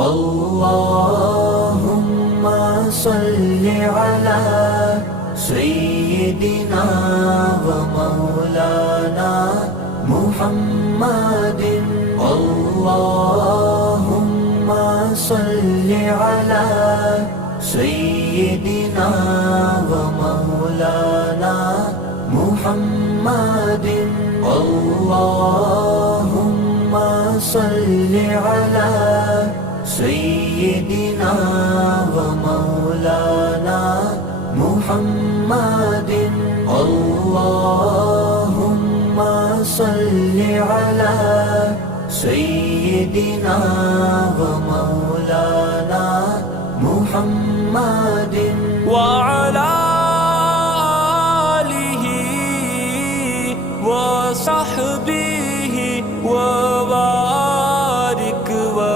اللهم صل على سيدنا ومولانا محمد اللهم صل على سيدنا ومولانا محمد اللهم صل على سيدنا ومولانا محمد اللهم صل على سيدنا